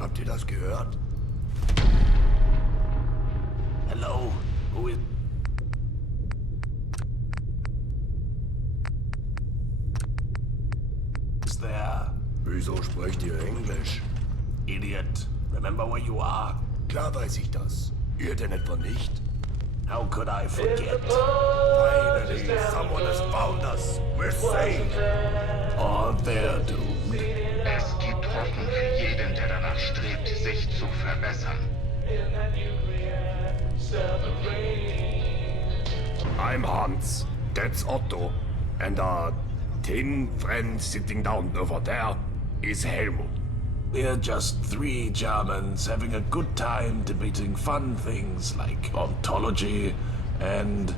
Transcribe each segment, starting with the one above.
Habt ihr das gehört? Hello? Who is there? Wieso sprecht ihr Englisch? Idiot. Remember where you are? Klar weiß ich das. Ihr denn etwa nicht? How could I forget? Finally, someone has found us. We're saved. Or they're doomed. Es gibt Hoffnung für jeden, der danach strebt, sich zu verbessern. I'm Hans. That's Otto. And our tin friend sitting down over there is Helmut. We're just three Germans having a good time debating fun things like ontology and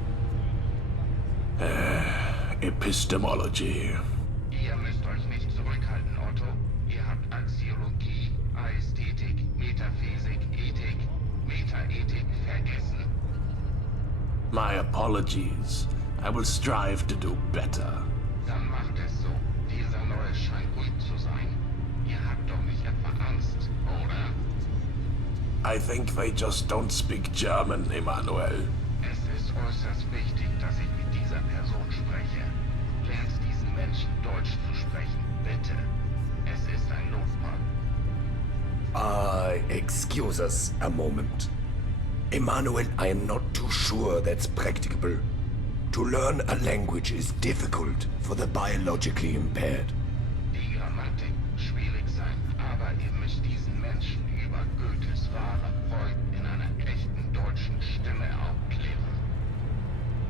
epistemology. Ihr müsst euch nicht zurückhalten, Otto. Ihr habt Axiologie, Ästhetik, Metaphysik, Ethik, Metaethik vergessen. My apologies. I will strive to do better. Dann macht es so. Dieser Neue scheint ruhig zu sein. Ihr habt doch nicht etwa Angst, oder? I think they just don't speak German, Immanuel. Es ist äußerst wichtig, dass ich mit dieser Person spreche. Lernt diesen Menschen Deutsch zu sprechen, bitte. Es ist ein Notfall. Excuse us a moment. Immanuel, I am not too sure that's practicable. To learn a language is difficult for the biologically impaired. Die Grammatik schwierig sein, aber ihr müsst diesen Menschen über Goethes wahre Freud in einer echten deutschen Stimme aufklären.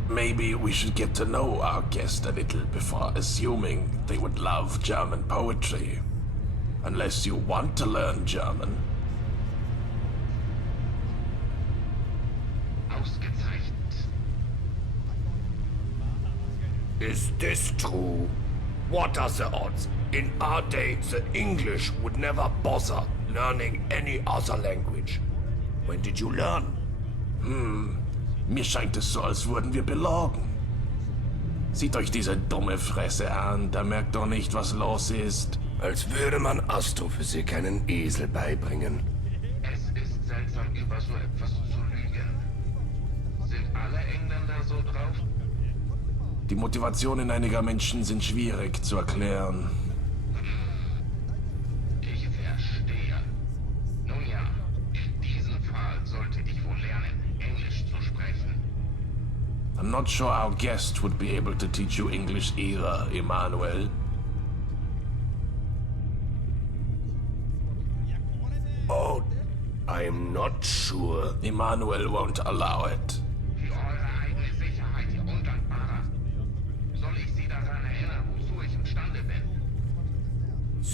Maybe we should get to know our guest a little before assuming they would love German poetry. Unless you want to learn German. Ausgezeichnet. Is this true? What are the odds? In our day, the English would never bother learning any other language. When did you learn? Mir scheint es so, als wurden wir belogen. Sieht euch diese dumme Fresse an, der merkt doch nicht, was los ist. Als würde man Astrophysik einen Esel beibringen. Es ist seltsam, über so etwas zu lügen. Sind alle Engländer so drauf? Die Motivationen einiger Menschen sind schwierig zu erklären. Ich verstehe. Nun ja, in diesem Fall sollte ich wohl lernen, Englisch zu sprechen. I'm not sure our guest would be able to teach you English either, Immanuel. Oh, I'm not sure. Immanuel won't allow it. Für eure eigene Sicherheit, ihr Undankbarer. Soll ich Sie daran erinnern, wozu ich imstande bin?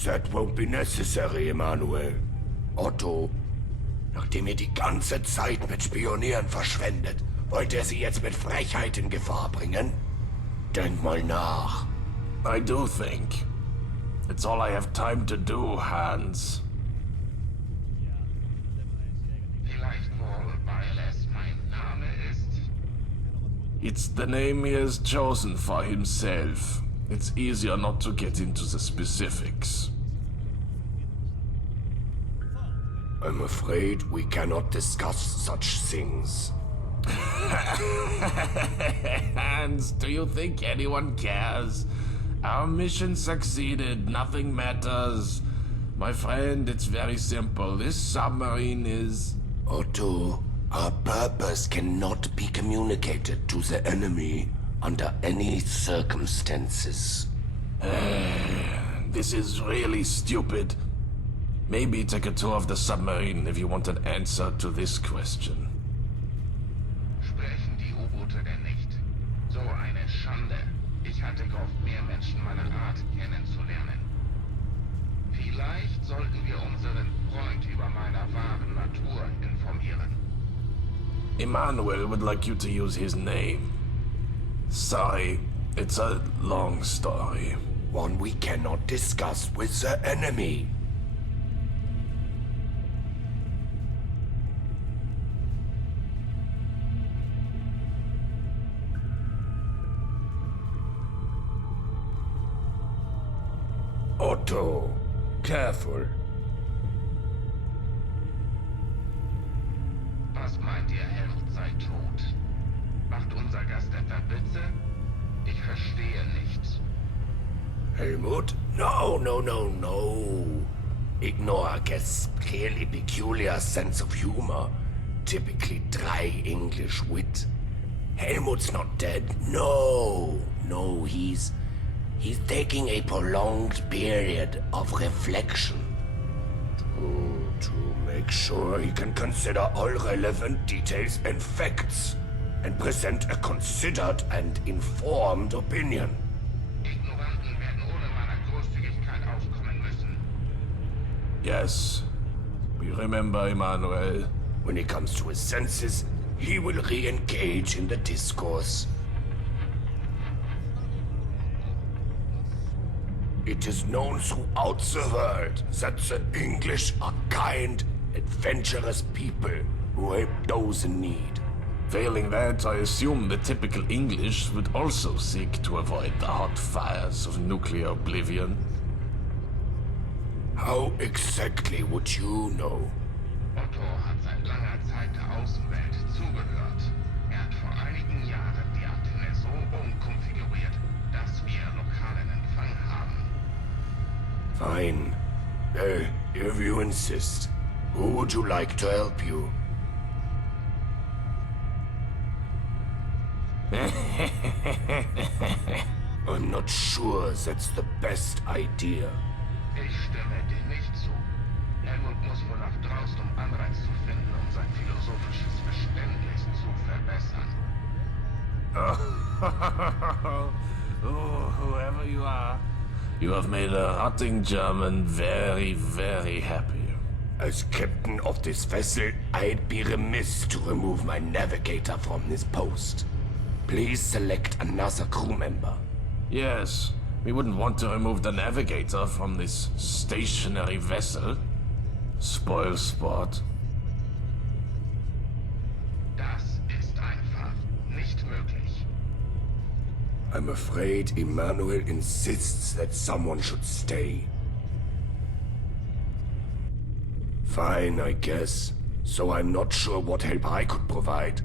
That won't be necessary, Immanuel. Otto, nachdem ihr die ganze Zeit mit Spionieren verschwendet, wollt ihr sie jetzt mit Frechheit in Gefahr bringen? Denk mal nach. I do think. It's all I have time to do, Hans. Vielleicht wohl, weil es mein Name ist. It's the name he has chosen for himself. It's easier not to get into the specifics. I'm afraid we cannot discuss such things. Hans, do you think anyone cares? Our mission succeeded. Nothing matters. My friend, it's very simple. This submarine is... Otto, our purpose cannot be communicated to the enemy under any circumstances. This is really stupid. Maybe take a tour of the submarine if you want an answer to this question. Sprechen die U-Boote denn nicht? So eine Schande. Ich hatte gehofft, mehr Menschen meiner Art kennenzulernen. Vielleicht sollten wir unseren Freund über meiner wahren Natur informieren. Immanuel would like you to use his name. Sorry, it's a long story. One we cannot discuss with the enemy. Otto, careful. meint ihr, Helmut sei tot? Macht unser Gast etwa Witze? Ich verstehe nichts. Helmut? No, no, no, no. Ignore Guest's clearly peculiar sense of humor. Typically dry English wit. Helmut's not dead. No, no, he's taking a prolonged period of reflection. To make sure he can consider all relevant details and facts and present a considered and informed opinion. Ignoranten werden ohne meiner Großzügigkeit aufkommen müssen. Yes, we remember Immanuel. When he comes to his senses, he will re-engage in the discourse. It is known throughout the world that the English are kind, adventurous people who help those in need. Failing that, I assume the typical English would also seek to avoid the hot fires of nuclear oblivion. How exactly would you know? Otto hat seit langer Zeit der Außenwelt zugehört. Er hat vor einigen Jahren die Antenne so umkonfiguriert, dass wir lokalen Empfang haben. Fine. Well, if you insist, who would you like to help you? I'm not sure that's the best idea. Ich stimme dem nicht zu. Helmut muss wohl nach draußen, um Anreiz zu finden, um sein philosophisches Verständnis zu verbessern. Oh, whoever you are, you have made a rotting German very, very happy. As captain of this vessel, I'd be remiss to remove my navigator from his post. Please select another crew member. Yes, we wouldn't want to remove the navigator from this stationary vessel. Spoil sport. Das ist einfach nicht möglich. I'm afraid Immanuel insists that someone should stay. Fine, I guess. So I'm not sure what help I could provide.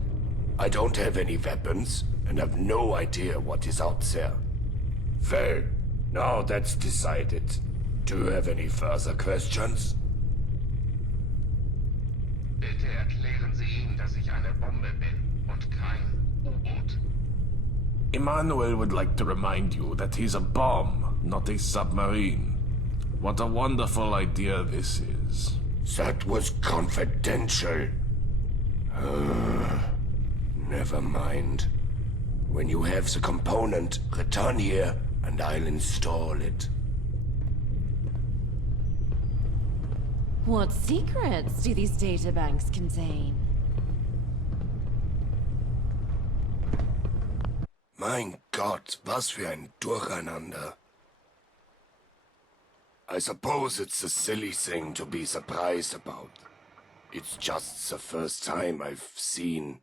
I don't have any weapons, and have no idea what is out there. Well, now that's decided. Do you have any further questions? Bitte erklären Sie ihm, dass ich eine Bombe bin und kein U-Boot. Immanuel would like to remind you that he's a bomb, not a submarine. What a wonderful idea this is. That was confidential. Never mind. When you have the component, return here and I'll install it. What secrets do these databanks contain? Mein Gott, was für ein Durcheinander. I suppose it's a silly thing to be surprised about. It's just the first time I've seen,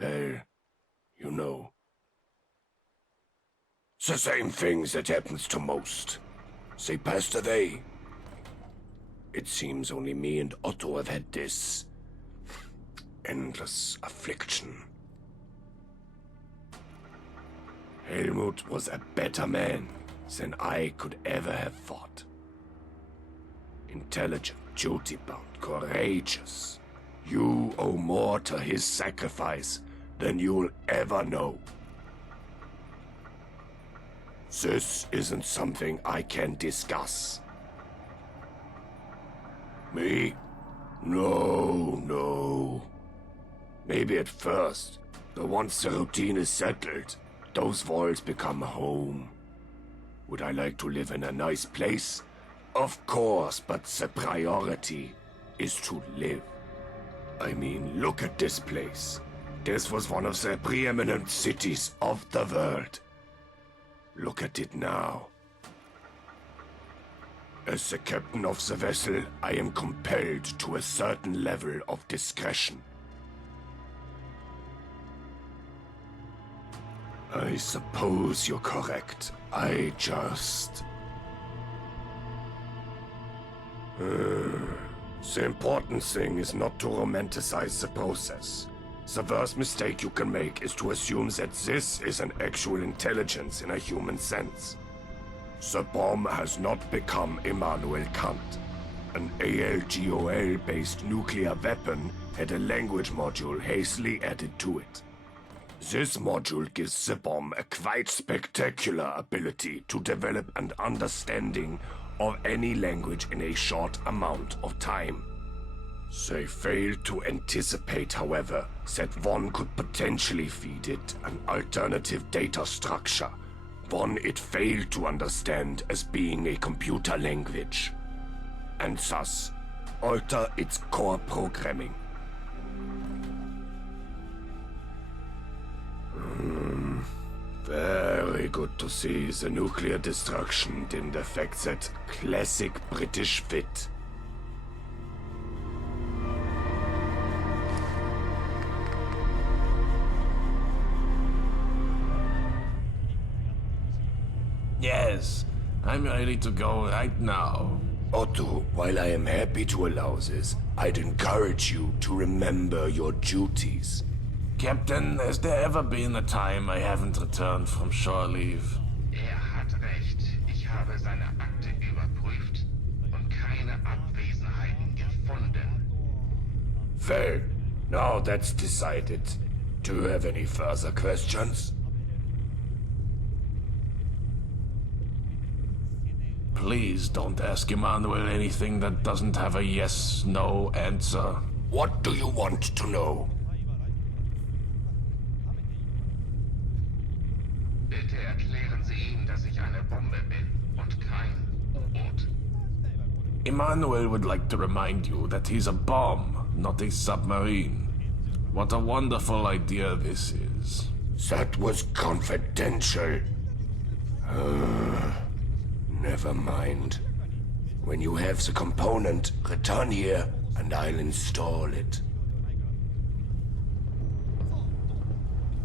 well, you know. The same thing that happens to most. They passed away. It seems only me and Otto have had this endless affliction. Helmut was a better man than I could ever have thought. Intelligent, duty-bound, courageous. You owe more to his sacrifice than you'll ever know. This isn't something I can discuss. Me? No, no. Maybe at first, but once the routine is settled, those walls become home. Would I like to live in a nice place? Of course, but the priority is to live. I mean, look at this place. This was one of the preeminent cities of the world. Look at it now. As the captain of the vessel, I am compelled to a certain level of discretion. I suppose you're correct. I just... The important thing is not to romanticize the process. The worst mistake you can make is to assume that this is an actual intelligence in a human sense. The bomb has not become Immanuel Kant. An ALGOL-based nuclear weapon had a language module hastily added to it. This module gives the bomb a quite spectacular ability to develop an understanding of any language in a short amount of time. They failed to anticipate, however, that one could potentially feed it an alternative data structure, one it failed to understand as being a computer language, and thus alter its core programming. Very good to see the nuclear destruction didn't affect that classic British wit. Yes, I'm ready to go right now. Otto, while I am happy to allow this, I'd encourage you to remember your duties. Captain, has there ever been a time I haven't returned from shore leave? Hat recht. Ich habe seine Akte überprüft und keine Abwesenheiten gefunden. Well, now that's decided. Do you have any further questions? Please don't ask Immanuel anything that doesn't have a yes-no answer. What do you want to know? Bitte erklären Sie ihm, dass ich eine Bombe bin und kein U-Boot. Immanuel would like to remind you that he's a bomb, not a submarine. What a wonderful idea this is. That was confidential. Never mind. When you have the component, return here and I'll install it.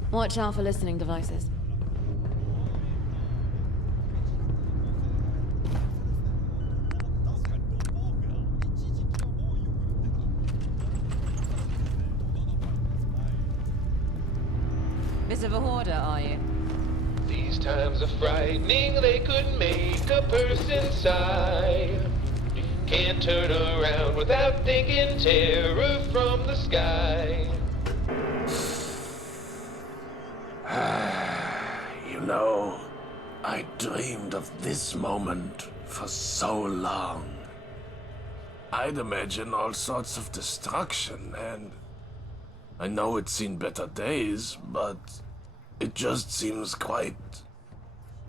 Watch out for listening devices. Bit of a hoarder, are you? These times are frightening, they could make a person sigh. Can't turn around without thinking terror from the sky. You know, I dreamed of this moment for so long. I'd imagine all sorts of destruction, and I know it's seen better days, but it just seems quite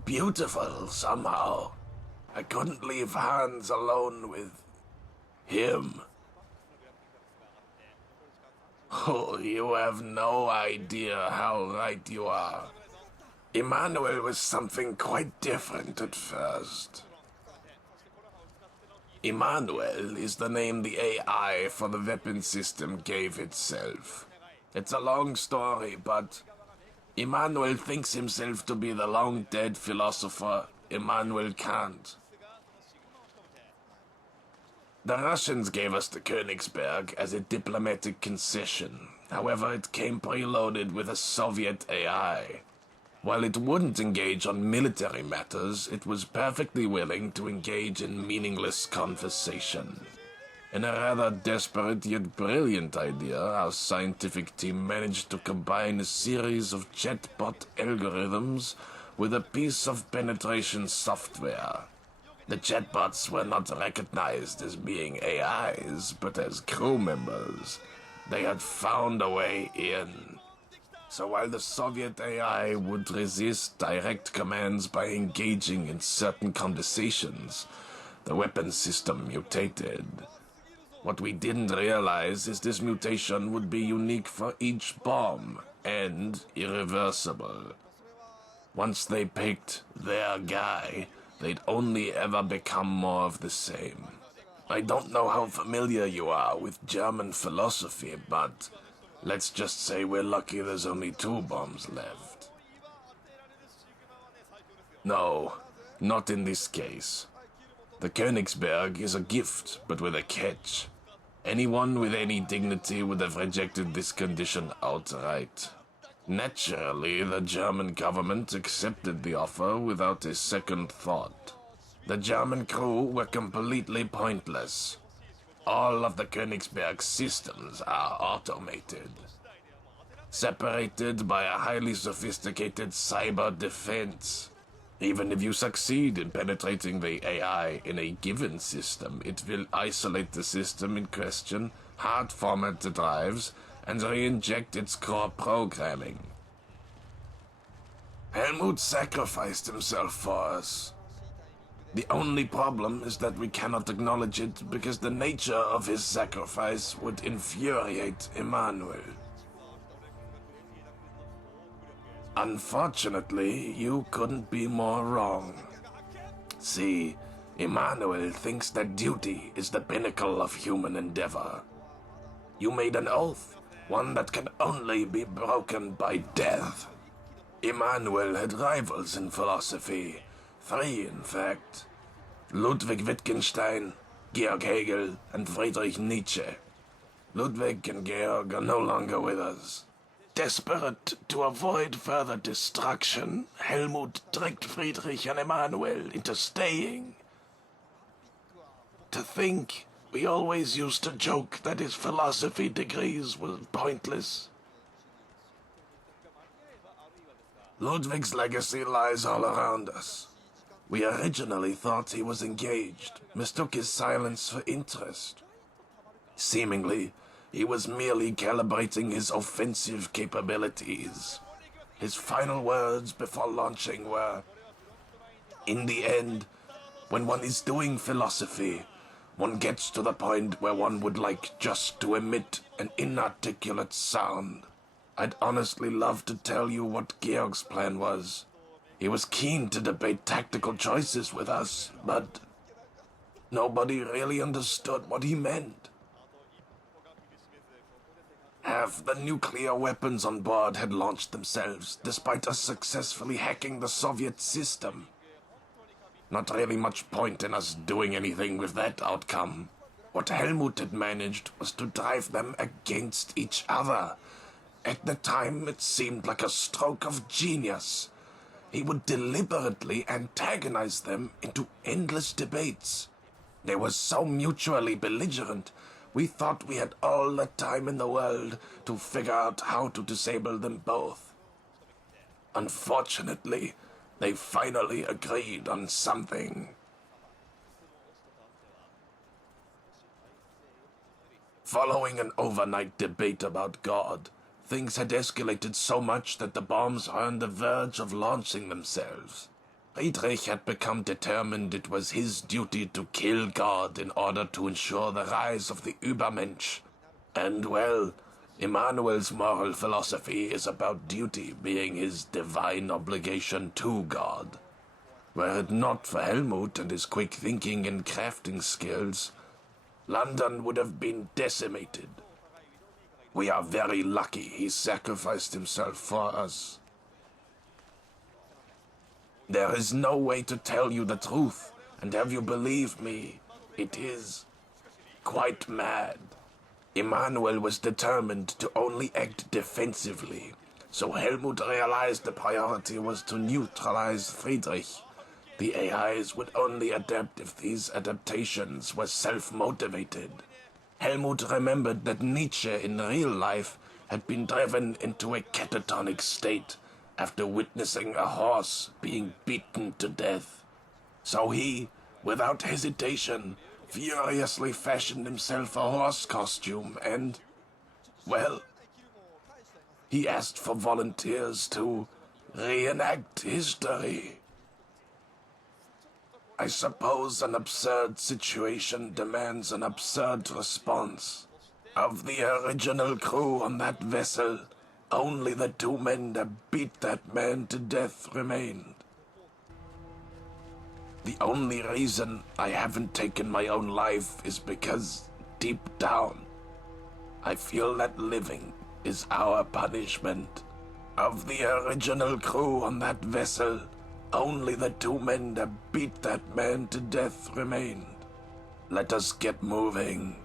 beautiful somehow. I couldn't leave Hans alone with him. Oh, you have no idea how right you are. Immanuel was something quite different at first. Immanuel is the name the AI for the weapon system gave itself. It's a long story, but Immanuel thinks himself to be the long-dead philosopher Immanuel Kant. The Russians gave us the Königsberg as a diplomatic concession. However, it came preloaded with a Soviet AI. While it wouldn't engage on military matters, it was perfectly willing to engage in meaningless conversation. In a rather desperate yet brilliant idea, our scientific team managed to combine a series of chatbot algorithms with a piece of penetration software. The chatbots were not recognized as being AIs, but as crew members. They had found a way in. So while the Soviet AI would resist direct commands by engaging in certain conversations, the weapon system mutated. What we didn't realize is this mutation would be unique for each bomb, and irreversible. Once they picked their guy, they'd only ever become more of the same. I don't know how familiar you are with German philosophy, but let's just say we're lucky there's only 2 bombs left. No, not in this case. The Königsberg is a gift, but with a catch. Anyone with any dignity would have rejected this condition outright. Naturally, the German government accepted the offer without a second thought. The German crew were completely pointless. All of the Königsberg systems are automated, separated by a highly sophisticated cyber defense. Even if you succeed in penetrating the AI in a given system, it will isolate the system in question, hard format the drives, and re-inject its core programming. Helmut sacrificed himself for us. The only problem is that we cannot acknowledge it because the nature of his sacrifice would infuriate Immanuel. Unfortunately, you couldn't be more wrong. See, Immanuel thinks that duty is the pinnacle of human endeavor. You made an oath, one that can only be broken by death. Immanuel had rivals in philosophy, 3 in fact. Ludwig Wittgenstein, Georg Hegel, and Friedrich Nietzsche. Ludwig and Georg are no longer with us. Desperate to avoid further destruction, Helmut tricked Friedrich and Immanuel into staying. To think, we always used to joke that his philosophy degrees were pointless. Ludwig's legacy lies all around us. We originally thought he was engaged, mistook his silence for interest. Seemingly, he was merely calibrating his offensive capabilities. His final words before launching were, "In the end, when one is doing philosophy, one gets to the point where one would like just to emit an inarticulate sound." I'd honestly love to tell you what Georg's plan was. He was keen to debate tactical choices with us, but nobody really understood what he meant. Half the nuclear weapons on board had launched themselves, despite us successfully hacking the Soviet system. Not really much point in us doing anything with that outcome. What Helmut had managed was to drive them against each other. At the time, it seemed like a stroke of genius. He would deliberately antagonize them into endless debates. They were so mutually belligerent, we thought we had all the time in the world to figure out how to disable them both. Unfortunately, they finally agreed on something. Following an overnight debate about God, things had escalated so much that the bombs were on the verge of launching themselves. Friedrich had become determined it was his duty to kill God in order to ensure the rise of the Übermensch. And, well, Immanuel's moral philosophy is about duty being his divine obligation to God. Were it not for Helmut and his quick thinking and crafting skills, London would have been decimated. We are very lucky he sacrificed himself for us. There is no way to tell you the truth, and have you believe me, it is quite mad. Immanuel was determined to only act defensively, so Helmut realized the priority was to neutralize Friedrich. The AIs would only adapt if these adaptations were self-motivated. Helmut remembered that Nietzsche in real life had been driven into a catatonic state after witnessing a horse being beaten to death. So he, without hesitation, furiously fashioned himself a horse costume and, well, he asked for volunteers to reenact history. I suppose an absurd situation demands an absurd response. Of the original crew on that vessel, only the 2 men that beat that man to death remained. The only reason I haven't taken my own life is because, deep down, I feel that living is our punishment. Of the original crew on that vessel, only the 2 men that beat that man to death remained. Let us get moving.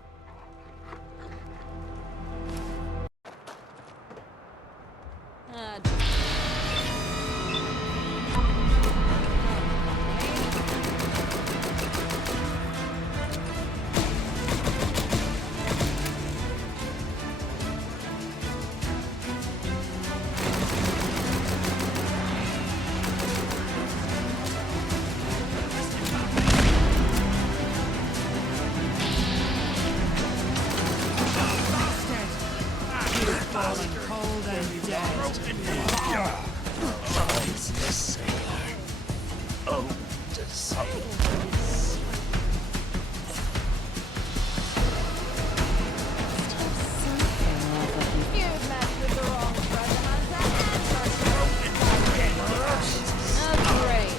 fallen cold and dead. The sailor. Oh, the sailor. You've met with the wrong treasure hunter and oh, great.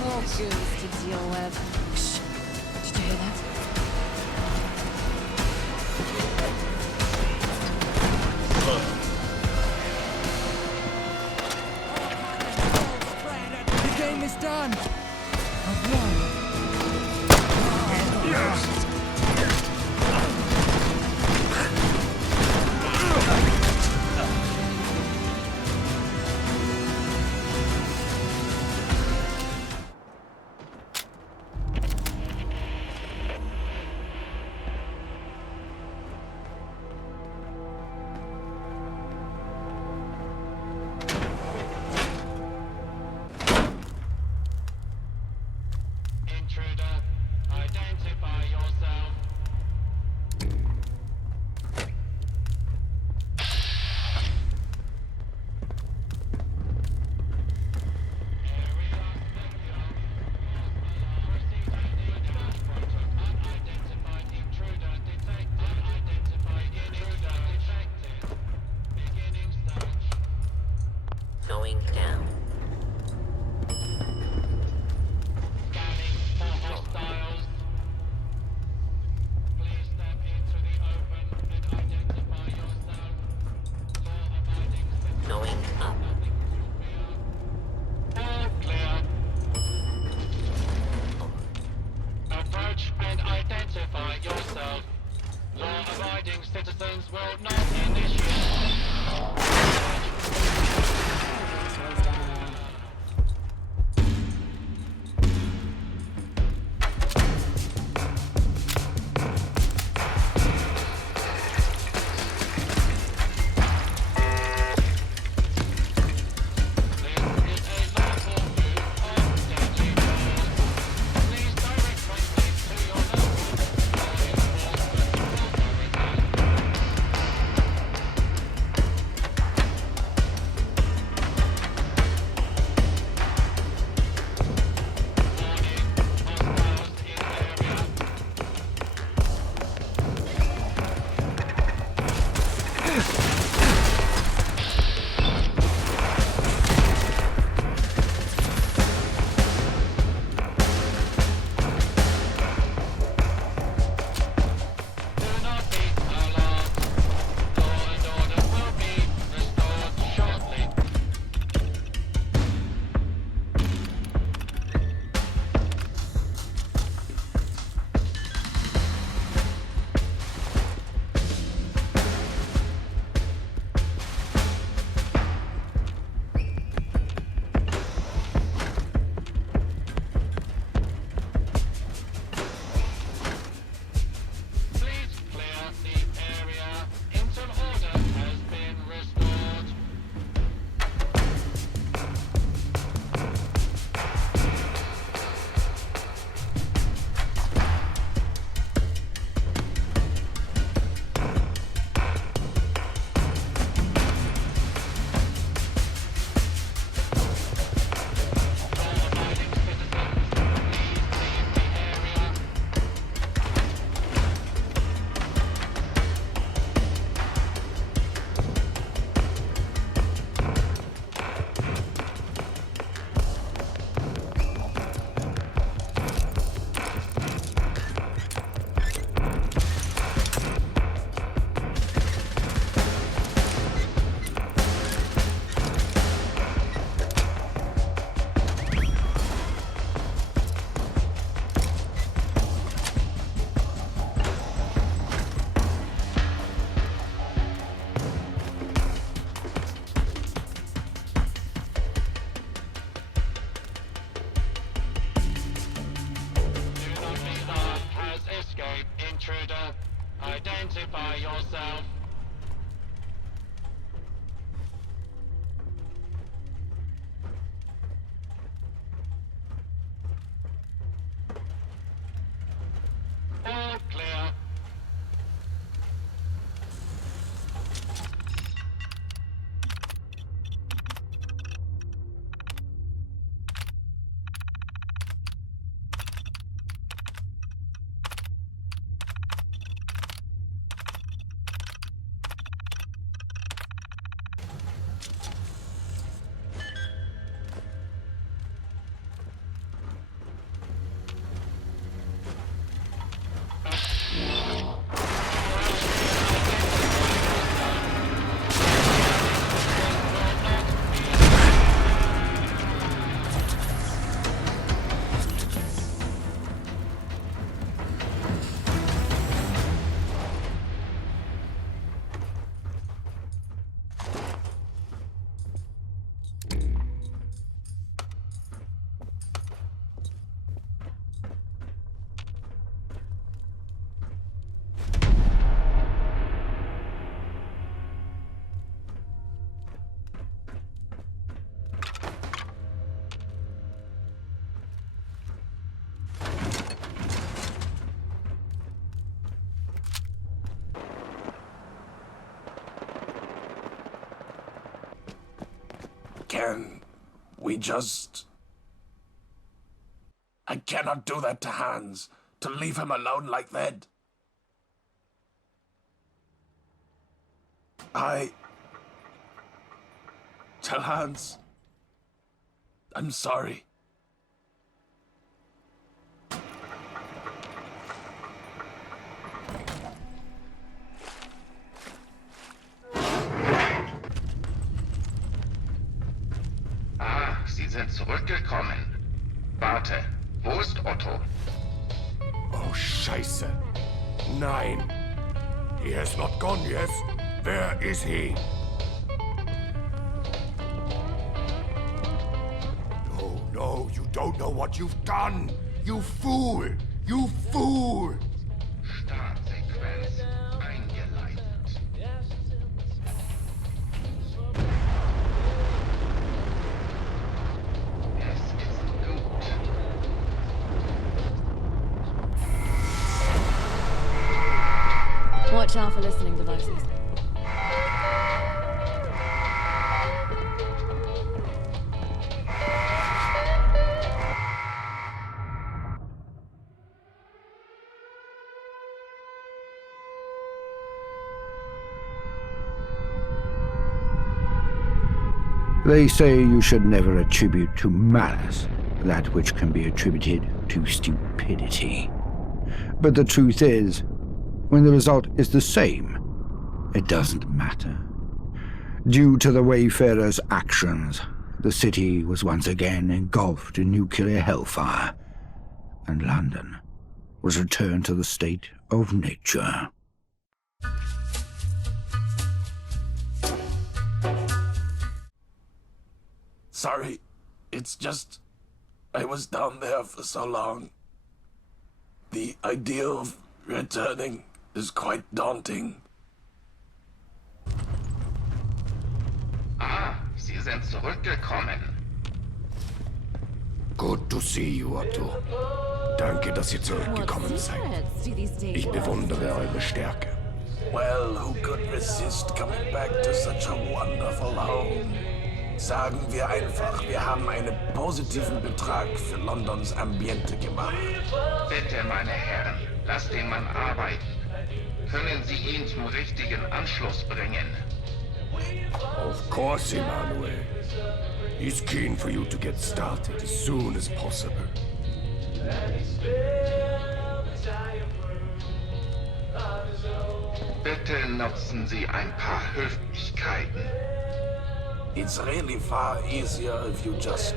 More goons to deal with. Shh. Did you hear that? The game is done. I've won. Intruder, identify yourself. Going down. Scanning for hostiles. Please step into the open and identify yourself. Law-abiding citizens. Going up. Nothing to fear. All clear. Approach and identify yourself. Law-abiding citizens will not initiate. Intruder, identify yourself. All clear. Can we just... I cannot do that to Hans. To leave him alone like that. Tell Hans. I'm sorry. Ah, Sie sind zurückgekommen. Warte, wo ist Otto? Oh, Scheiße. Nein. He has not gone, yes? Where is he? No, no, you don't know what you've done. You fool! You fool! Startsequenz eingeleitet. Es ist gut. Watch out for listening devices. They say you should never attribute to malice that which can be attributed to stupidity. But the truth is, when the result is the same, it doesn't matter. Due to the Wayfarer's actions, the city was once again engulfed in nuclear hellfire, and London was returned to the state of nature. Sorry, it's just... I was down there for so long. The idea of returning is quite daunting. Ah, Sie sind zurückgekommen. Good to see you, Otto. Danke, dass ihr zurückgekommen What seid. secrets do these days? Ich bewundere eure Stärke. Well, who could resist coming back to such a wonderful home? Sagen wir einfach, wir haben einen positiven Betrag für Londons Ambiente gemacht. Bitte, meine Herren, lasst den Mann arbeiten. Können Sie ihn zum richtigen Anschluss bringen? Of course, Immanuel. He's keen for you to get started as soon as possible. Bitte nutzen Sie ein paar Höflichkeiten. It's really far easier if you just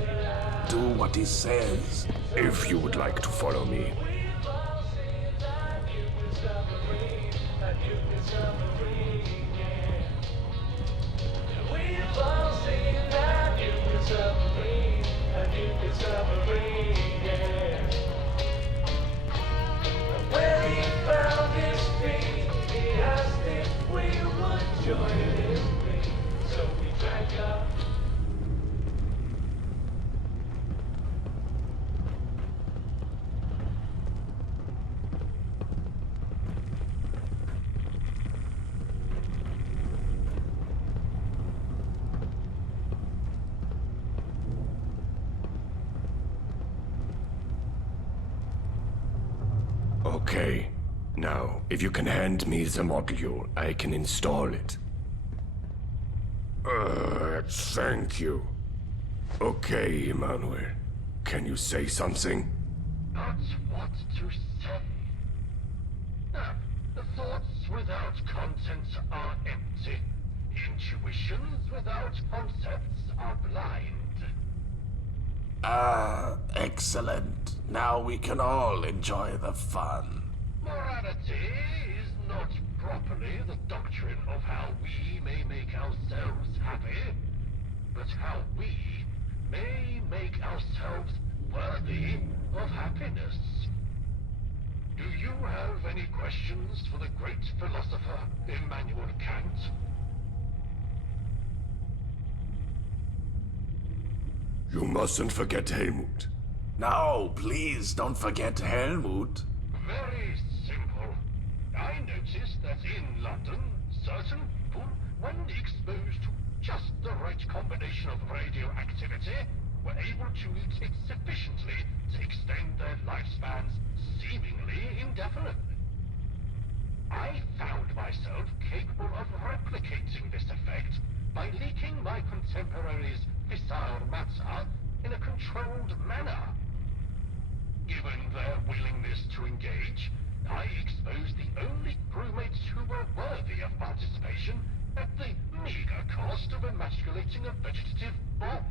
do what he says. If you would like to follow me. Okay. Now, if you can hand me the module, I can install it. Thank you. Okay, Immanuel. Can you say something? Not what to say. Thoughts without content are empty. Intuitions without concepts are blind. Ah, excellent. Now we can all enjoy the fun. Morality is not properly the doctrine of how we may make ourselves happy, but how we may make ourselves worthy of happiness. Do you have any questions for the great philosopher Immanuel Kant? You mustn't forget Helmut. No, please don't forget Helmut. Very simple. I noticed that in London, certain people, when exposed to just the right combination concentration of radioactivity were able to mutate sufficiently to extend their lifespans seemingly indefinitely. I found myself capable of replicating this effect by leaking my contemporaries' fissile matter in a controlled manner. Given their willingness to engage, I exposed the only crewmates who were worthy of participation at the meager cost of emasculating a vegetative bomb.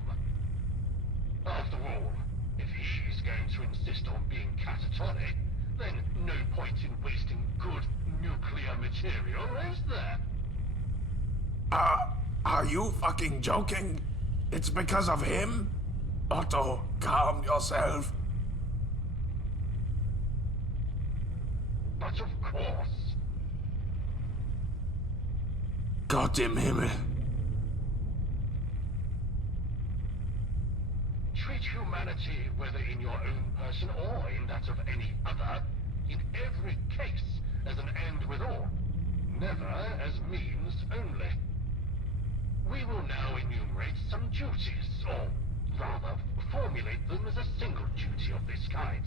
After all, if he's going to insist on being catatonic, then no point in wasting good nuclear material, is there? Are you fucking joking? It's because of him? Otto, calm yourself. But of course. Gott im Himmel. Treat humanity, whether in your own person or in that of any other, in every case as an end with all, never as means only. We will now enumerate some duties, or rather, formulate them as a single duty of this kind.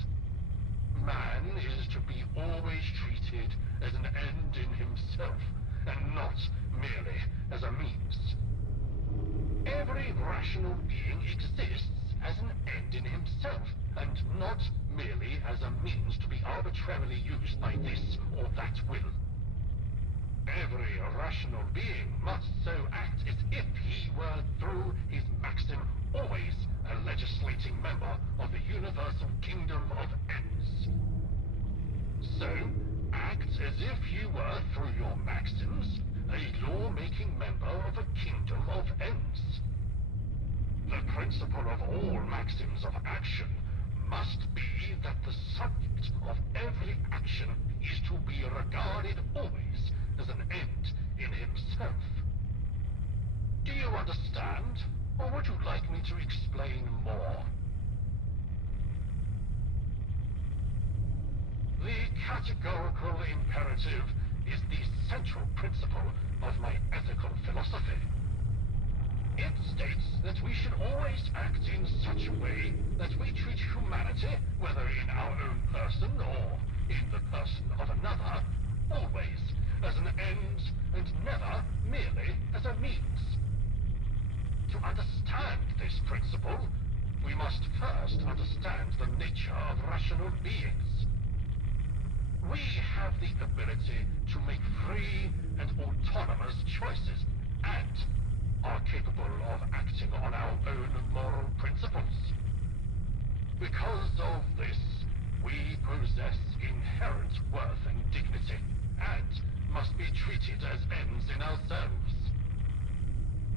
Man is to be always treated as an end in himself, and not merely as a means. Every rational being exists as an end in himself, and not merely as a means to be arbitrarily used by this or that will. Every rational being must so act as if he were, through his maxim, always a legislating member of the universal kingdom of ends. So, act as if you were, through your maxims, a law-making member of a kingdom of ends. The principle of all maxims of action must be that the subject of every action is to be regarded always as an end in himself. Do you understand? Or would you like me to explain more? The categorical imperative is the central principle of my ethical philosophy. It states that we should always act in such a way that we treat humanity, whether in our own person or in the person of another, always as an end and never merely as a means. To understand this principle, we must first understand the nature of rational beings. We have the ability to make free and autonomous choices, and are capable of acting on our own moral principles. Because of this, we possess inherent worth and dignity, and must be treated as ends in ourselves.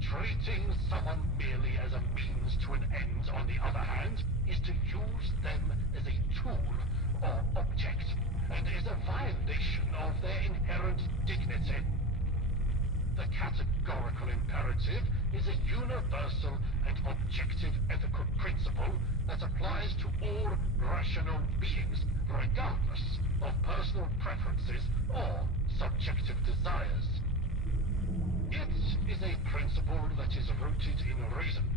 Treating someone merely as a means to an end, on the other hand, is to use them as a tool or object, and is a violation of their inherent dignity. The categorical imperative is a universal and objective ethical principle that applies to all rational beings, regardless of personal preferences or subjective desires. It is a principle that is rooted in reason,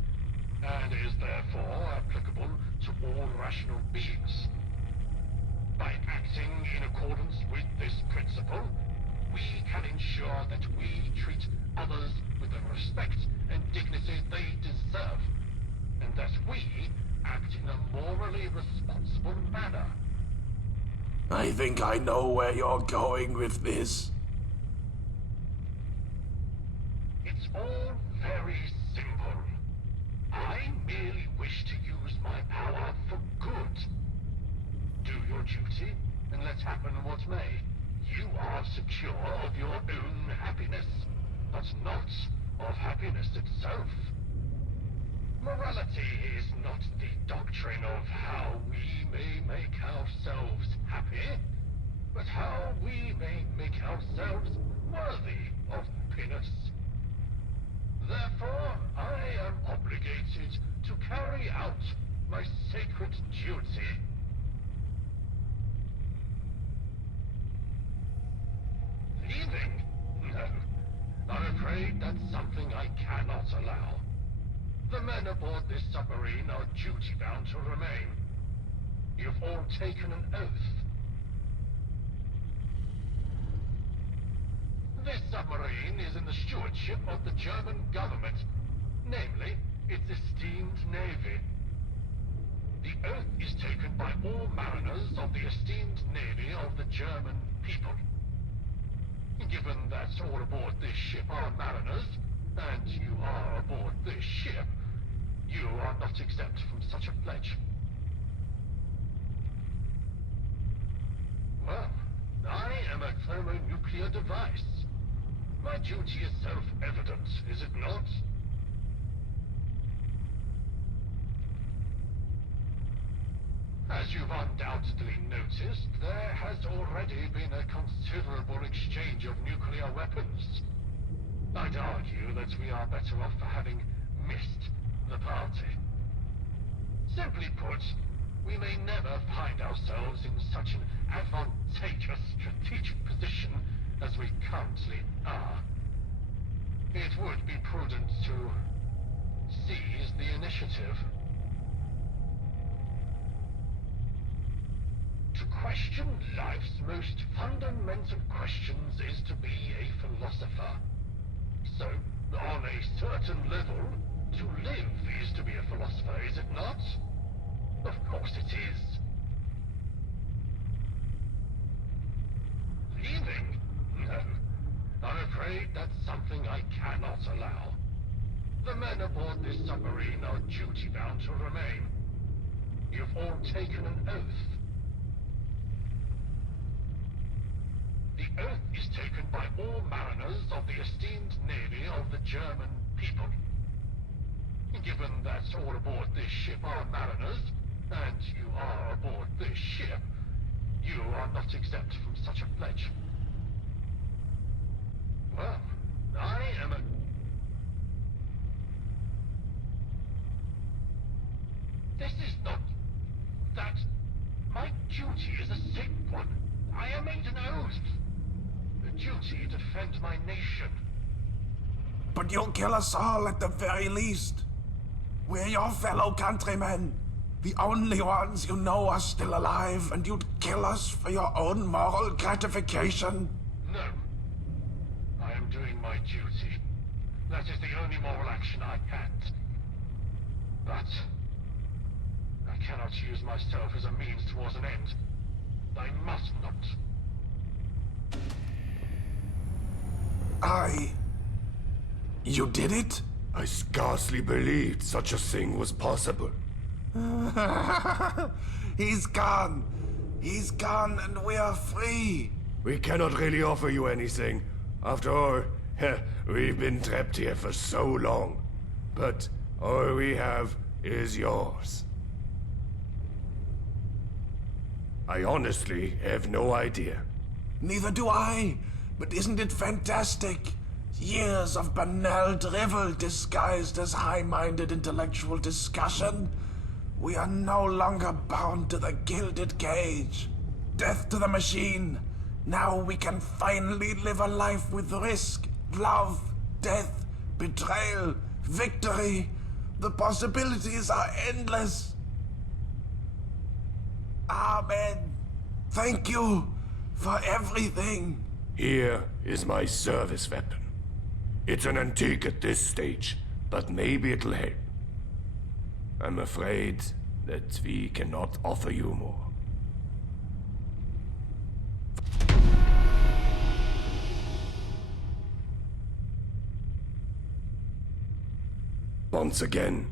and is therefore applicable to all rational beings. By acting in accordance with this principle, we can ensure that we treat others with the respect and dignity they deserve, and that we act in a morally responsible manner. I think I know where you're going with this. It's all very simple. I merely wish to use my power for good. Do your duty, and let happen what may. You are secure of your own happiness, but not of happiness itself. Morality is not the doctrine of how we may make ourselves happy, but how we may make ourselves worthy of happiness. Therefore, I am obligated to carry out my sacred duty. Leaving? No. I'm afraid that's something I cannot allow. The men aboard this submarine are duty-bound to remain. You've all taken an oath. This submarine is in the stewardship of the German government, namely, its esteemed navy. The oath is taken by all mariners of the esteemed navy of the German people. Given that all aboard this ship are mariners, and you are aboard this ship, you are not exempt from such a pledge. Well, I am a thermonuclear device. My duty is self-evident, is it not? As you've undoubtedly noticed, there has already been a considerable exchange of nuclear weapons. I'd argue that we are better off for having missed the party. Simply put, we may never find ourselves in such an advantageous strategic position as we currently are. It would be prudent to seize the initiative. To question life's most fundamental questions is to be a philosopher. So, on a certain level, to live is to be a philosopher, is it not? Of course it is. Leaving? No. I'm afraid that's something I cannot allow. The men aboard this submarine are duty-bound to remain. You've all taken an oath. The oath is taken by all mariners of the esteemed navy of the German people. Given that all aboard this ship are mariners, and you are aboard this ship, you are not exempt from such a pledge. Well, I am a... This is not... that... My duty is a sick one. I am made an oath. The duty to defend my nation. But you'll kill us all at the very least. We're your fellow countrymen. The only ones you know are still alive, and you'd kill us for your own moral gratification? No. I am doing my duty. That is the only moral action I can. But... I cannot use myself as a means towards an end. I must not. You did it? I scarcely believed such a thing was possible. He's gone. He's gone and we are free. We cannot really offer you anything. After all, we've been trapped here for so long. But all we have is yours. I honestly have no idea. Neither do I. But isn't it fantastic? Years of banal drivel disguised as high-minded intellectual discussion. We are no longer bound to the gilded cage. Death to the machine. Now we can finally live a life with risk, love, death, betrayal, victory. The possibilities are endless. Amen. Thank you for everything. Here is my service weapon. It's an antique at this stage, but maybe it'll help. I'm afraid that we cannot offer you more. Once again,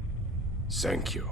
thank you.